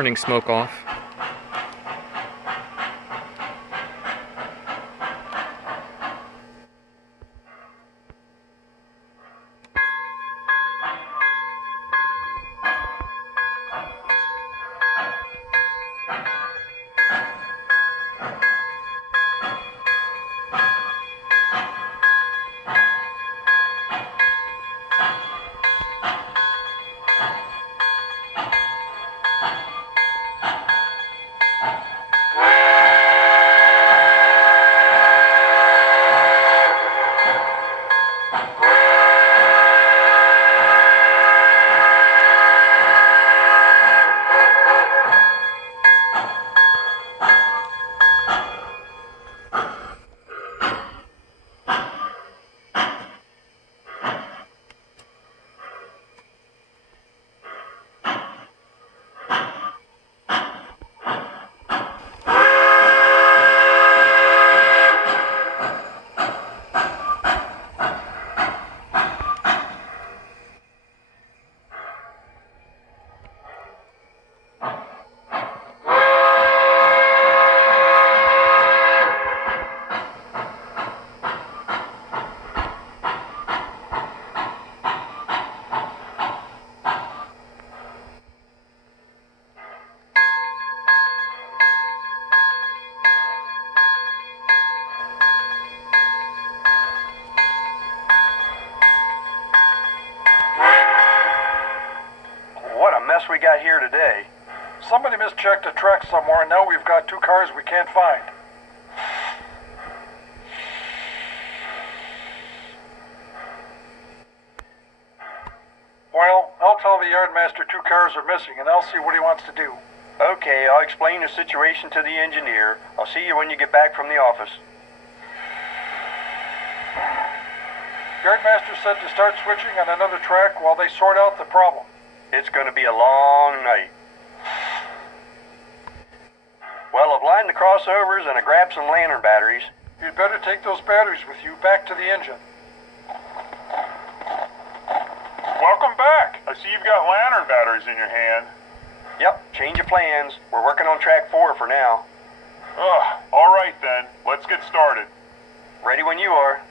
turning smoke off. What a mess we got here today. Somebody mischecked a track somewhere, and now we've got 2 cars we can't find. Well, I'll tell the yardmaster 2 cars are missing, and I'll see what he wants to do. Okay, I'll explain the situation to the engineer. I'll see you when you get back from the office. Yardmaster said to start switching on another track while they sort out the problem. It's going to be a long night. Well, I've lined the crossovers and I grabbed some lantern batteries. You'd better take those batteries with you back to the engine. Welcome back. I see you've got lantern batteries in your hand. Yep, change of plans. We're working on track 4 for now. All right then. Let's get started. Ready when you are.